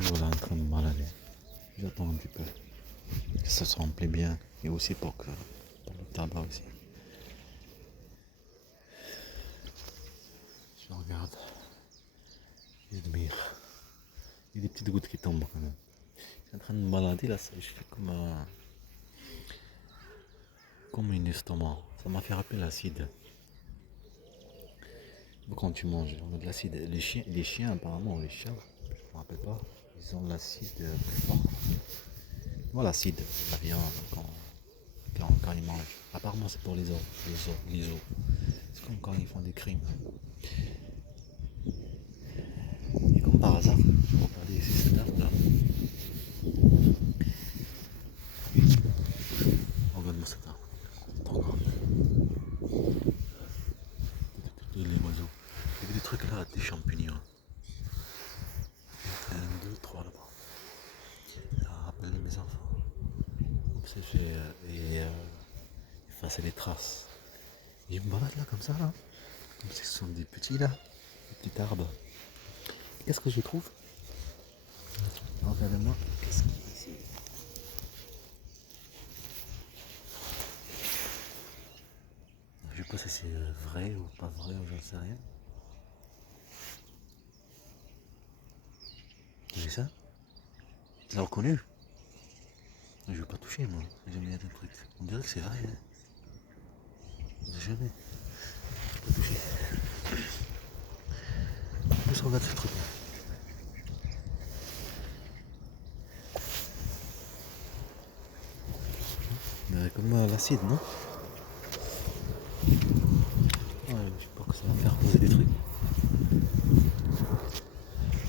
toujours là en train de me balader. J'attends un petit peu que ça se remplit bien et aussi pour le tabac aussi. Je regarde, j'admire. Il y a des petites gouttes qui tombent quand même. Je suis en train de me balader là, je fais comme une estomac. Ça m'a fait rappeler l'acide. Quand tu manges, on a de l'acide. Les chiens apparemment, les chats, je ne me rappelle pas, ils ont l'acide plus fort. Voilà l'acide, la viande quand ils mangent. Apparemment c'est pour les os. C'est comme quand ils font des crimes. Et comme par hasard, regardez ici cette arbre là. Regarde-moi cette arbre. Trop grande. Les oiseaux. Il y avait des trucs là, des champignons. 1, 2, 3 là-bas. Ça rappelle mes enfants. C'est fait effacer les traces. Je me balade là comme ça là. Comme si ce sont des petits là. Des petits arbres. Qu'est-ce que je trouve? Regardez-moi. Qu'est-ce qu'il y a ici? Je sais pas si c'est vrai ou pas vrai ou j'en sais rien. Tu vu ça? Tu l'as reconnu? Je vais pas toucher moi. J'ai jamais regardé le truc. On dirait que c'est vrai. Hein. Jamais. Je vais pas toucher. Juste regarde ce truc. Comme l'acide, non? Ouais, je sais pas que ça va faire poser des trucs.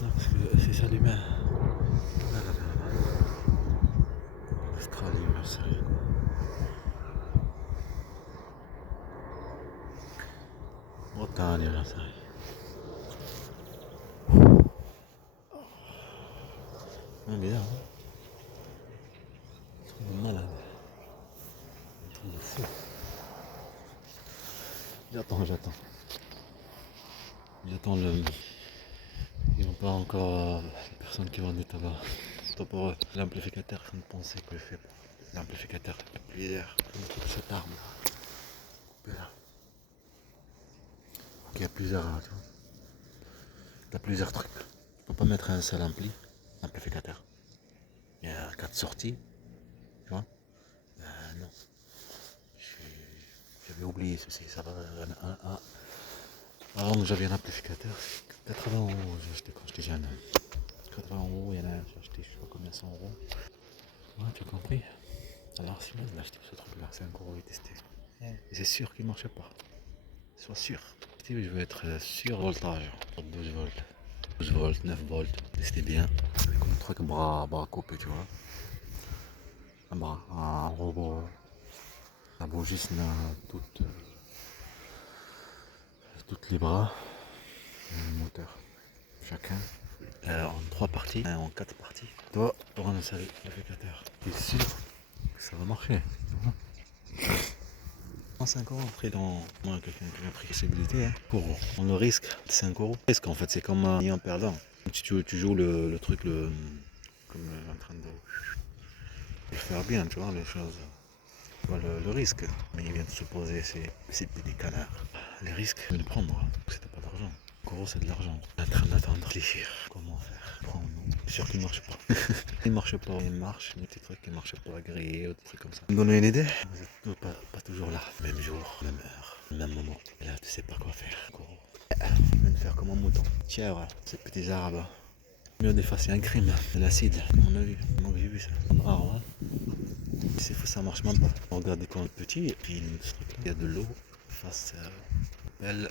Non, parce que c'est ça l'humain. Là, là, là, là. L'Australie, c'est rien. Bretagne, là, c'est rien. Ah, bizarre, hein? Un truc de malade. Un truc de fou. J'attends. J'attends le. Ils n'ont pas encore les personnes qui vendent du tabac. C'est pour eux. L'amplificateur, je ne pensais que je fais pas. L'amplificateur, il y a plusieurs. Comme cette arme là. Il y a plusieurs, tu vois. T'as plusieurs trucs. Tu peux pas mettre un seul amplificateur. Il y a 4 sorties, tu vois. Non. J'avais oublié ceci. Ça va. Avant que j'avais un amplificateur, 80 euros, j'ai acheté quand j'étais jeune. 80 euros, il y en a, j'ai acheté je sais pas combien, 100 euros. Ouais, tu as compris. Alors si moi je l'ai acheté ce truc là, 5 euros et testé. Et c'est sûr qu'il marchait pas. Sois sûr. Je veux être sûr voltage. 12 volts. 12 volts, 9 volts. C'était bien. Avec un truc bras coupé, tu vois. Un robot. La bougie, c'est toutes les bras. Le moteur. Chacun. En 3 parties. En 4 parties. Toi, pour un seul navigateur. T'es sûr que ça va marcher. 5 euros après dans moi quelqu'un qui a pris possibilité hein, pour le risque de 5 euros. Le risque en fait c'est comme un en perdant. Tu joues le truc comme en train de faire bien, tu vois les choses. Pas le risque, mais il vient de se poser c'est des canards. Les risques, je vais le prendre, c'était pas d'argent. En gros c'est de l'argent. En train d'attendre, réfléchir. Comment faire? Prendre. Sûr qu'il marche pas. Il marche pas, il marche, des petits trucs qui marchent pas, grillés ou des trucs comme ça. Me donner une idée? Vous êtes pas toujours là. Même jour, même heure, même moment. Et là tu sais pas quoi faire. Gros. Je viens de faire comme un mouton. Tiens, voilà, ces petits arabes. Mieux d'effacer un crime, de l'acide, comme on a vu. Moi j'ai vu ça. Ah ouais. C'est fou, ça marche même pas. Regardez quand on est petit, et puis il y a de l'eau face appelle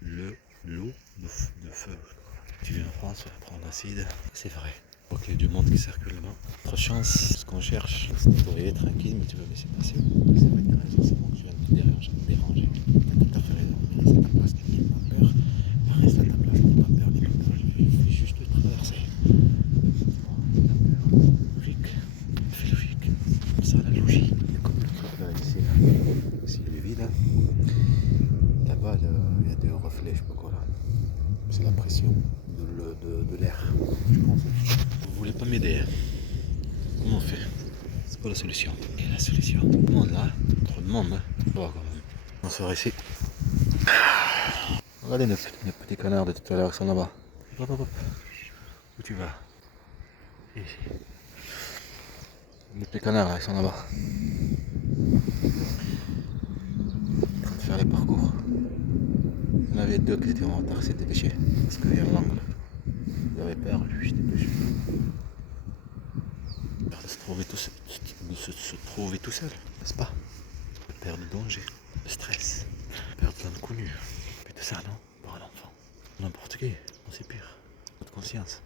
l'eau de feu. Tu viens en France, prendre l'acide, c'est vrai. Ok, il y a du monde qui circule là-bas. Trop de chance, ce qu'on cherche, c'est de nettoyer tranquille, mais tu veux laisser passer. C'est pas une raison, c'est bon, je viens de te déranger. T'as tout à fait raison, mais laisse ta place, n'aie pas peur. Reste à ta place, n'aie pas peur, je vais juste te traverser. Logique, fais logique. Comme ça, la logique. Comme le truc là, ici, il est vide, là. Là-bas, il y a des reflets, je sais pas quoi là. C'est la pression de l'air, je pense. m'aider. Comment on fait? C'est quoi la solution? Et la solution? Tout le monde là? Trop de monde, hein? Ça va quand même. On sort ici. Regardez nos petits canards de tout à l'heure, ils sont là-bas. Hop, hop, hop. Où tu vas? Ici. Les petits canards là, ils sont là-bas. En train de faire les parcours. Il y en avait deux qui étaient en retard, s'est dépêché. Parce qu'il y a un angle. Il avait peur, lui, je dépêché. Peur de se trouver tout seul, n'est-ce pas? Peur de danger, de stress, peur de l'inconnu. Puis de ça, non? Pour un enfant. N'importe qui, c'est pire. Votre conscience.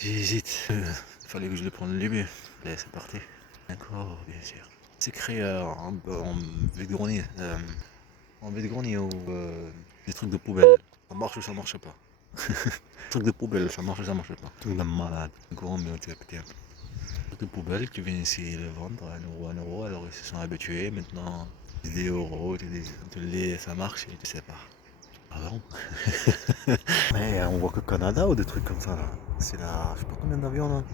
J'hésite. Il fallait que je le prenne le début. Allez, c'est parti. D'accord, bien sûr. C'est créé en vide-grenier. En vide-grenier ou des trucs de poubelle. Ça marche ou ça marche pas. Truc de poubelle, ça marche ou ça marche pas. Truc de malade. Grand, mais truc de poubelle, tu viens ici les vendre à 1 euro, alors ils se sont habitués. Maintenant, des euros, ça marche et tu sais pas. Ah bon? Mais on voit que Canada ou des trucs comme ça là. C'est là, je sais pas combien d'avions là.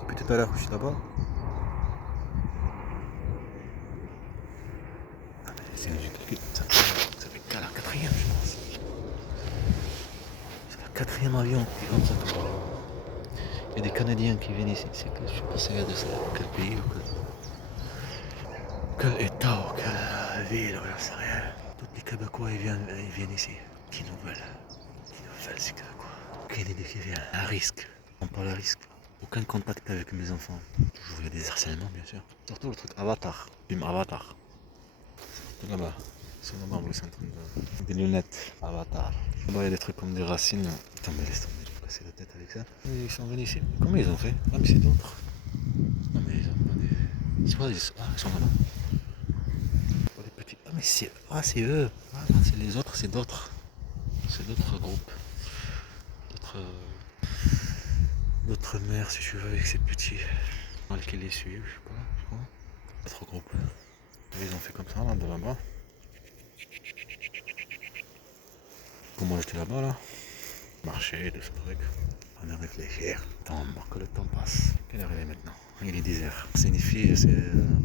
Depuis tout à l'heure que je suis là-bas. Ah, mais c'est ça fait qu'à la quatrième je pense. C'est la quatrième avion qui est comme ça tout à l'heure. Il y a des Canadiens qui viennent ici. C'est que je sais pas c'est de quel pays ou quel état ou quelle ville, je sais rien. Tous les Québécois ils viennent ici. Qui nous veulent. C'est que quoi? Quelle idée qui vient? Un risque. On parle de risque. Aucun contact avec mes enfants. Toujours il y a des harcèlements bien sûr. Surtout le truc Avatar. Film Avatar. C'est là-bas. C'est là-bas où ils sont en train de. Des lunettes Avatar. Là-bas il y a des trucs comme des racines. Putain mais laisse tomber, je vais casser la tête avec ça. Et ils sont venus ici. Comment ils ont fait? Ah mais c'est d'autres. Non mais ils ont pas des. C'est quoi ils sont là-bas. Oh, les petits. Ah mais c'est. Ah c'est eux. Ah non, c'est les autres, c'est d'autres. C'est d'autres groupes. D'autres mères si tu veux avec ces petits. Dans lesquels les suivent, je sais pas, je crois. D'autres groupes. Ils ont fait comme ça là, de là-bas. Pour moi j'étais là-bas là. Marcher, de ce truc. On a réfléchi. Attends, que le temps passe. Quelle heure il est maintenant? Il est 10h. Ça signifie, c'est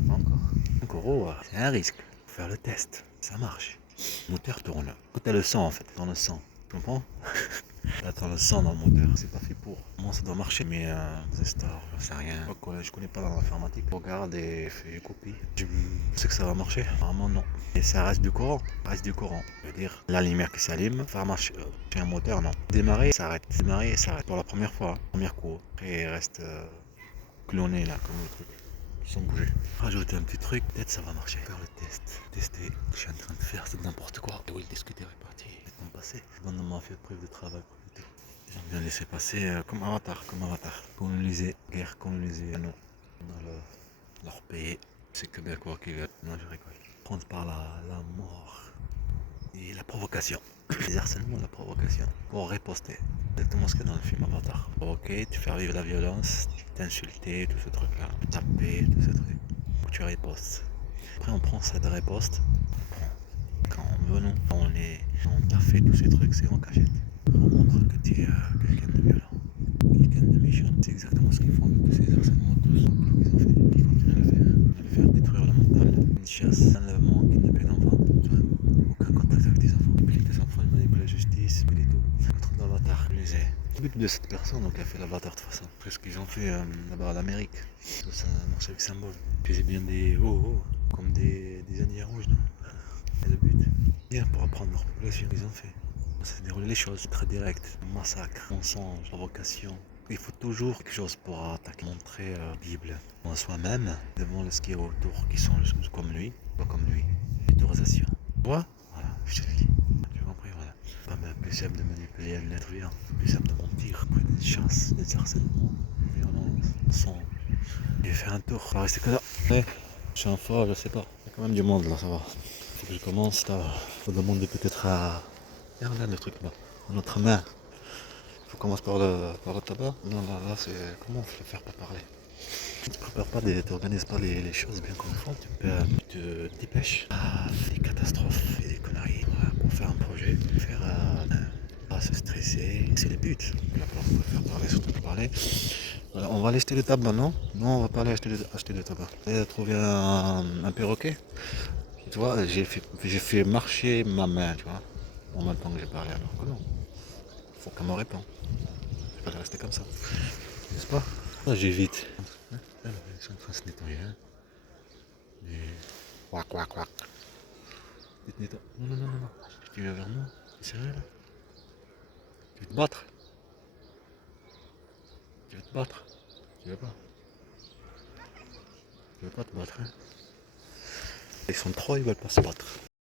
pas encore. 5 euros, c'est un risque. Faut faire le test. Ça marche. Le moteur tourne. Quand t'as le sang en fait, dans le sang. Tu comprends? Attends, le sang dans le moteur, c'est pas fait pour. Moi ça doit marcher, mais c'est star, je sais rien. Je connais pas dans l'informatique. Je regarde et je copie. Je sais que ça va marcher. Apparemment non. Et ça reste du courant. Ça reste du courant. Je veux dire, la lumière qui s'allume, faire marcher un moteur, non. Démarrer, ça arrête. Démarrer et ça arrête. Pour la première fois, premier coup. Après il reste cloné là, comme le truc. Sans bouger. Rajouter un petit truc, peut-être ça va marcher. Faire le test. Tester. Je suis en train de faire, c'est n'importe quoi. Et oui, le disque est reparti. Passé. Le gouvernement a fait preuve de travail. Ils ont bien laissé passer comme Avatar, Colonisé, guerre colonisée, non. On a leur pays. C'est Québécois qui veulent. Non, je rigole. Prendre par la mort et la provocation. Les harcèlements, la provocation. Pour riposter. Exactement ce qu'il y a dans le film Avatar. Provoquer, tu faire vivre la violence, t'insulter, tout ce truc-là. Taper, tout ce truc. Tu ripostes. Après, on prend cette riposte. Quand on veut, non. On a fait tous ces trucs, c'est en cachette. On montre que tu es quelqu'un de violent, quelqu'un de méchant. C'est exactement ce qu'ils font avec tous ces harcèlements, tous qu'ils ont fait. Ils continuent à le faire. À le faire détruire le mental. Une chasse, un enlèvement, kidnapper d'enfants. Aucun contact avec des enfants. Appeler des enfants, ils manipulent la justice, appeler tout. Le truc d'Avatar, je les ai. Le but de cette personne qui a fait l'Avatar de toute façon. Après ce qu'ils ont fait là-bas en Amérique. Tout ça marche avec symbole. Puis c'est bien des comme des Indiens rouges, non? Et le but, bien pour apprendre leur population, ils ont fait. Ça se déroule les choses très directes. Massacre, mensonge, provocation. Il faut toujours quelque chose pour attaquer, montrer la Bible en soi-même, devant ce qui est autour, qui sont comme lui, pas comme lui. Autorisation. Voilà, je te le dis. Tu as compris, voilà. Pas plus simple de manipuler un être vivant, plus simple de mentir, des chasses, des harcèlements, des violences, mensonges. J'ai fait un tour, ça va rester que là. Ouais, je suis un fort, je sais pas. Il y a quand même du monde là, ça va. Faut que je commence là. Faut demander peut-être à. Regarde le truc là, dans notre main. Faut commencer par le tabac. Non, là c'est. Comment on fait faire pour parler? Tu prépares pas, t'organises pas les choses bien comme il faut. Tu te dépêches à des catastrophes et des conneries pour faire un projet. Pas se stresser. C'est le but. Là, on peut faire parler, surtout parler. Alors, on va aller acheter le tabac, non? Non, on va pas aller acheter le tabac. On va trouver un perroquet. Tu vois, j'ai fait marcher ma main, tu vois, en même temps que j'ai parlé, alors que non. Faut qu'elle me réponde. Je vais pas rester comme ça. N'est-ce pas? Ah, j'évite. Alors, ils sont en train de se nettoyer, hein. Et... Quack, quack, quack. Non, non, non, non, non. Tu viens vers moi? T'es sérieux là? Tu veux te battre? Tu veux te battre? Tu veux pas? Tu veux pas te battre, hein? Ils sont trois, ils veulent pas se battre.